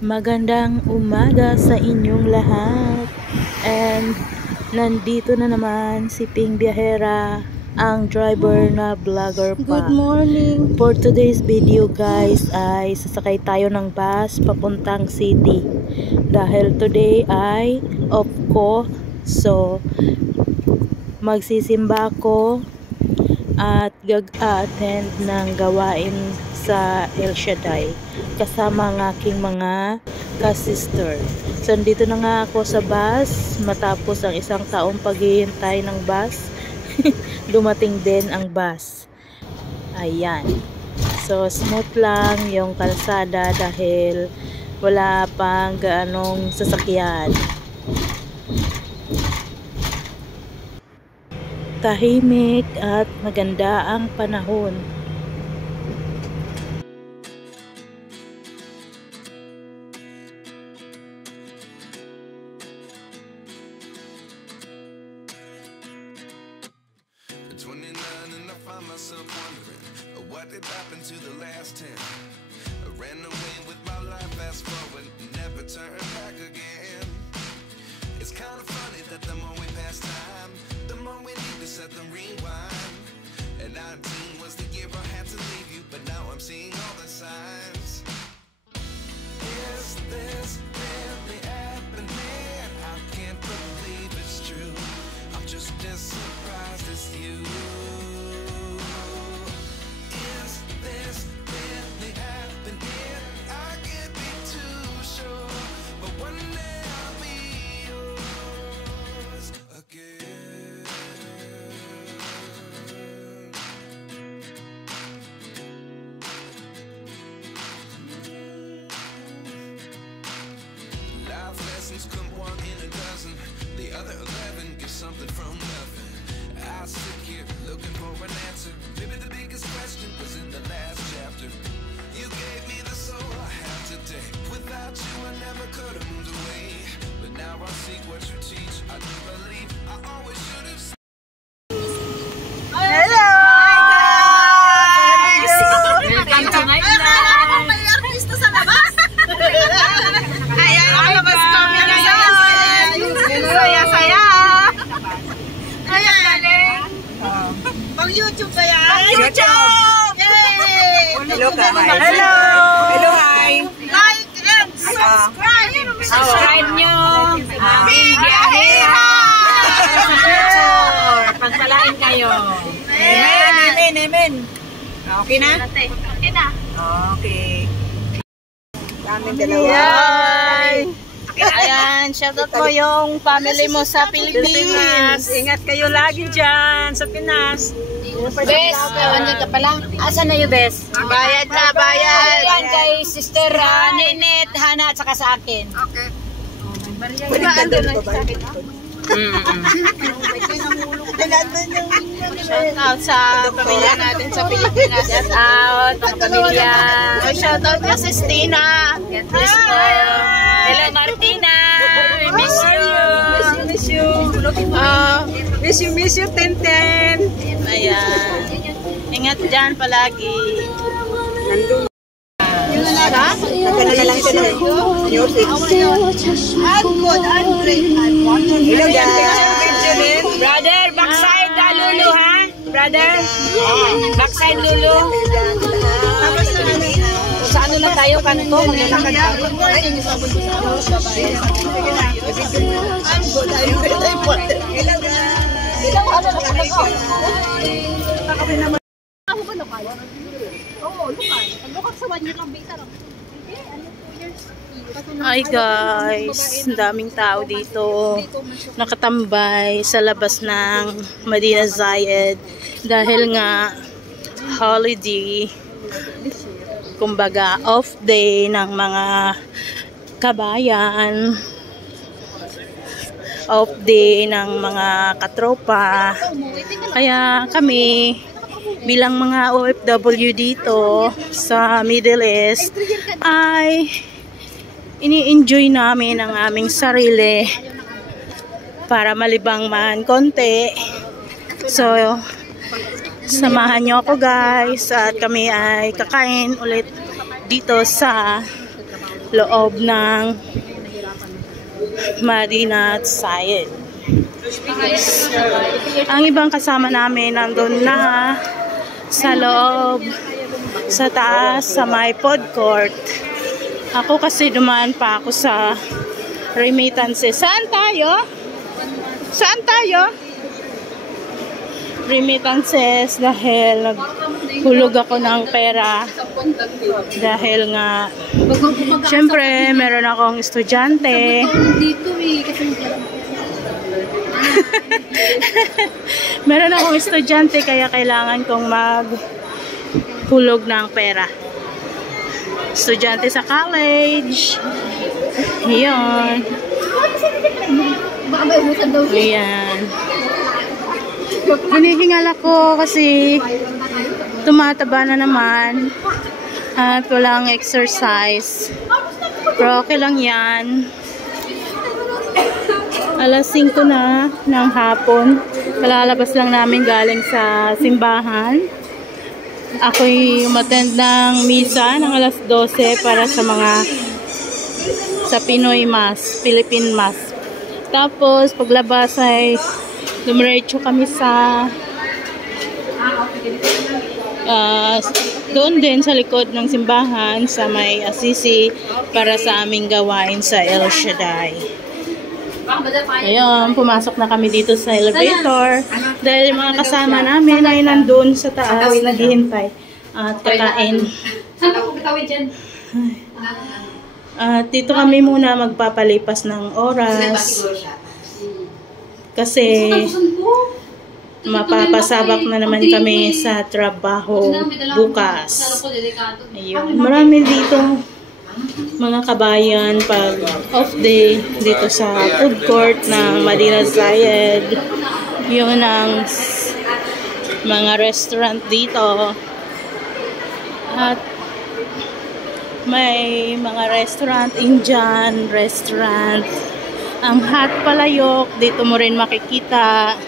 Magandang umaga sa inyong lahat. And nandito na naman si Ping Biyahera, ang driver na vlogger pa. Good morning. For today's video guys ay sasakay tayo ng bus papuntang city. Dahil today ay off ko. So magsisimba ko at attend ng gawain sa El Shaddai kasama ng aking mga ka-sister. So dito na nga ako sa bus matapos ang isang taong paghihintay ng bus. Dumating din ang bus. Ayan. So smooth lang yung kalsada dahil wala pang gaanong sasakyan. Tahimik at maganda ang panahon. At 29 and I find myself wondering what did happen to the last 10. I ran away with my life, fast forward, never turn back again. It's kind of funny that the more we pass time, the more we need to set them rewind. And 19 was the year I had to leave you, but now I'm seeing all the signs. Is this really happening? I can't believe it's true. I'm just as surprised as you. Is this really happening? I can't be too sure, but one day I'll be yours again. Life lessons come one in a dozen. The other 11 get something from nothing. I sit here looking for an answer. Maybe the biggest question was in the last chapter. You gave me the soul I have today. Without you I never could have moved away. But now I seek what you teach. I do believe I always should have. Hello! Hi guys! Welcome to my vlog! May artista sa labas! Ayan, ang labas kami ngayon! Saya-saya! Ayan! Pang YouTube ba yan? Pang YouTube! Yay! Hello ka, hi! Hello! Hello, hi! Like and subscribe! Subscribe nyo! Ping Biyahera! Pagpalain kayo! Amen! Amen! Okay na? Okay na! Okay. Daming dalawa. Yay! Ayan, shoutout mo yung family mo sa Pilipinas. Ingat kayo lagi dyan sa Pinas. Bes, andyan ka pala. Asan na yung Bes? Bayad na, bayad. Ayan kay Sister Ninit, Hana, at saka sa akin. Okay. Diba, andun na sa akin? Shoutout sa pamilya natin sa Pilipinas. Shoutout mga pamilya. Shoutout ka si Stina. God bless po. Hello Martina. Miss you. Miss you. Miss you, Tenten. Ayan. Ingat dyan palagi. Talaga lang siya ng music. Hello guys. Brother, backside Lulu ha? Brother? Backside Lulu. Sa ano na tayo kanto? Maglalakad tayo. Hi guys, ang daming tao dito nakatambay sa labas ng Medina Zayed dahil nga holiday, kumbaga off day ng mga kabayan, off day ng mga katropa. Kaya kami bilang mga OFW dito sa Middle East ay ini-enjoy namin ang aming sarili para malibang man konti. So samahan nyo ako guys at kami ay kakain ulit dito sa loob ng Madinat Zayed. Ang ibang kasama namin nandun na sa loob, sa taas, sa may food court. Ako kasi dumaan pa ako sa remittances. Saan tayo? Saan tayo? Remittances dahil naghulog ako ng pera dahil nga syempre meron akong estudyante. Meron akong estudyante kaya kailangan kong maghulog ng pera. Estudyante sa college. Ayan. Ayan. Hinihingal ako kasi tumataba na naman at walang exercise. Pero okay lang yan. Alas 5 na ng hapon. Kalalabas lang namin galing sa simbahan. Ako'y umattend ng misa ng alas 12 para sa mga sa Pinoy Mass, Philippine Mass. Tapos paglabas ay dumiretso kami sa doon din sa likod ng simbahan sa may Assisi para sa aming gawain sa El Shaddai. Ayun, pumasok na kami dito sa elevator dahil mga kasama namin ay nandun sa taas naghihintay at kakain. At dito kami muna magpapalipas ng oras kasi mapapasabak na naman kami sa trabaho bukas. Ayun, marami dito mga kabayan pag off day dito sa food court ng Madinat Zayed. Yun ang mga restaurant dito. At may mga restaurant, Indian restaurant. Ang Hot Palayok, dito mo rin makikita.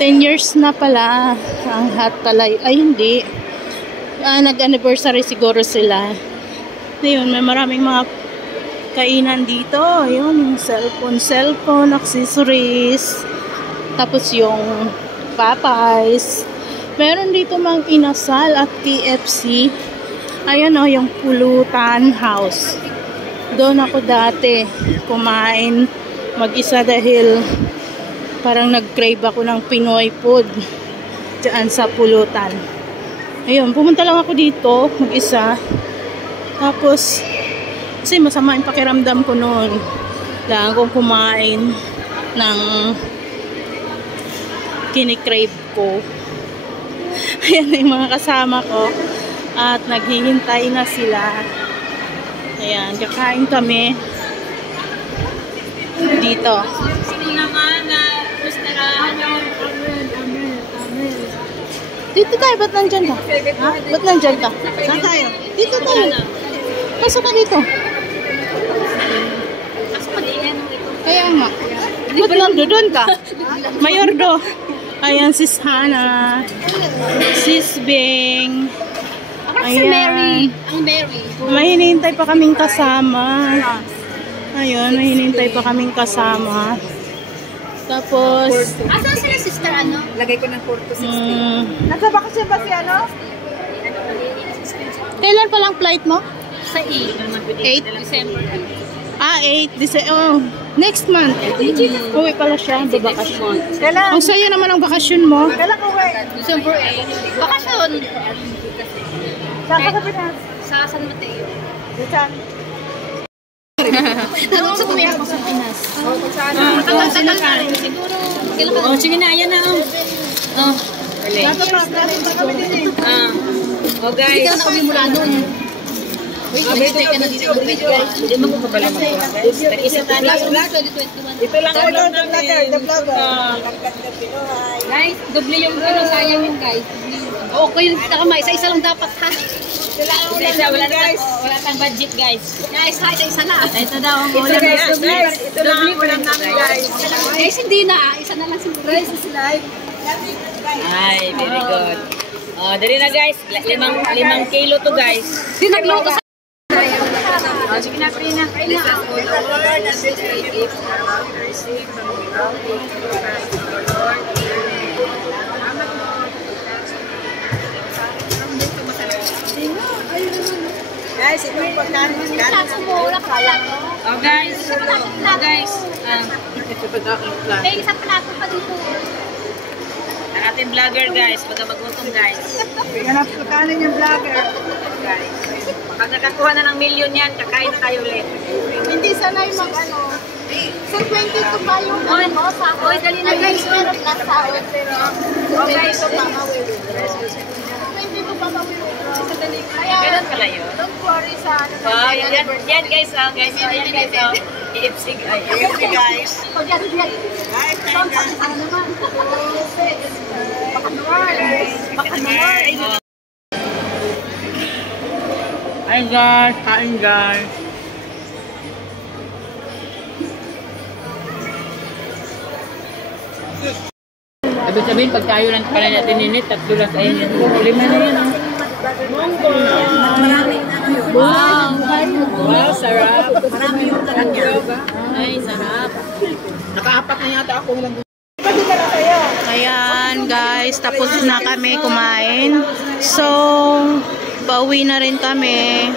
10 years na pala ang Hot Palayok. Ay, hindi. Nag-anniversary siguro sila. Ayun, may maraming mga kainan dito. Ayun, yung cellphone, accessories. Tapos yung Popeyes. Meron dito mang inasal at KFC. Ayan o, yung Pulutan House. Doon ako dati kumain mag-isa dahil parang nag-crave ako ng Pinoy food dyan sa Pulutan. Ayun, pumunta lang ako dito mag-isa. Tapos, kasi masama yung pakiramdam ko noon. Kailangan kong kumain ng kinikrave ko. Ayan yung mga kasama ko. At naghihintay na sila. Ayan, kakain kami dito. Dito tayo, ba't nandyan ka? Ha? Ba't nandyan ka? Saan tayo? Dito tayo. Pasok ka dito. Kaya nga. Ba't nandoon ka? Mayordo. Ayan, sis Hana. Sis Bing. Ayan. Ang Mary. May hinihintay pa kaming kasama. Ayun, may hinihintay pa kaming kasama. Tapos, Asan sila sister ano? Lagay ko ng 4 to 16. Nasa bakasyon ba si ano? kailan pa lang flight mo? Sa 8 December. 8 December. Oh, next month. Uwi pala siya, babakasyon. Kailan? Ang saya naman ang bakasyon mo. Kailan ko uwi? December 8. Bakasyon. Saan ka sa Pinas? Sa San Mateo. Saan? Tanong sa kumiyak ko sa Pinas. Matagal-tagal na rin. Siguro. Oh, sige na, yan na. Oh. Oh, guys. Ikaw na uwi mula doon. Stay ka na dito. Hindi mo ko pala mag-guys. Nag-isa tayo. Ito lang ako lang namin. Guys, doble yung sayang yung guys. Oo, kayo nakamay. Isa-isa lang dapat ha. Isa, wala guys. Wala tang budget, guys. Guys, ha, isa na. Ito daw ang ulam. Guys, ito lang ang ulam namin, guys. Guys, hindi na. Isa na lang si guys. Ay, very good. Oh, dali na guys. 5 kilo to guys. Sinagluto sa Oh, sige na, pray na. Pray na. Lord, as this may gift now, we receive from the loving Christ, the Lord. Amen. Guys, ito yung pagkain. Oh, guys. Oh, guys. May isang plato pa dito. Ang ating vlogger, guys. Pagka magutom, guys. Ganap pagkain yung vlogger. Guys. Pag nakakuha na ng million yan, kakain na tayo ulit. Hindi sanay mag ano. Sa 22 pa yung ano mo, sahod. Oy, dali na, guys. Meron na sahod. Pero Oh, guys. 22 pa mawin. Kaya, Ganun pala yun. don't worry sa ano. Wow, yan guys, guys, yan guys, IFC, guys. O, yan. Hi, Tenga. Ano naman? Baka naman. Hi guys, kain guys. Ibig sabihin, pag tayo lang pala natin ninit, tatlo lang tayo yan. Lima na yan. Wow, sarap. Marami yung kanya. Ay, sarap. Nakaapat na yata ako lang. Ayan guys, tapos na kami kumain. So, pauwi na rin kami.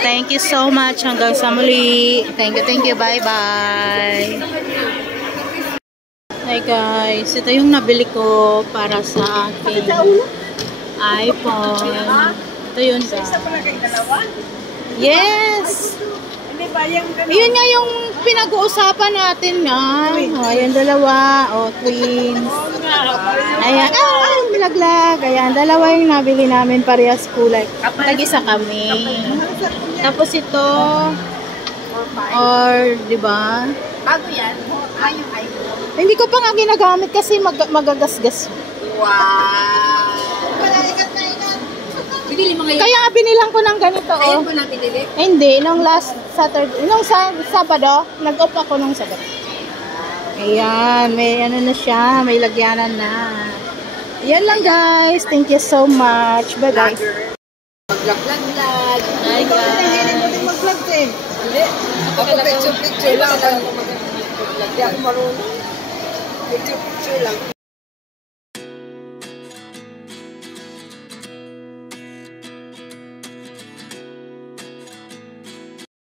Thank you so much. Hanggang sa muli. Thank you. Bye-bye. Hi guys, ito yung nabili ko para sa aking iPhone. Ito yun guys. Yes! Yun nga yung pinag-uusapan natin nga. Ayan, dalawa. Twins. Ayan. Milaglag. Ayan, dalawa yung nabili namin parehas kulay. Tag-isa kami. Tapos ito, di ba? Bago yan. Yung iPhone. Hindi ko pa nga ginagamit kasi magagasgas. Wow! Wala, ikat. Binili mo ngayon. Kaya binilang ko ng ganito. Ayun mo na pinili. Hindi, nung last Saturday, nung Sabado, nag-off ako nung Sabado. Ayan, may ano na siya, may lagyanan na. Yan lang guys, thank you so much. Bye-bye. Mag-vlog. Hi guys. Mag-vlog din. Hindi. Ako picture lang. Hindi ako marunong. Picture lang.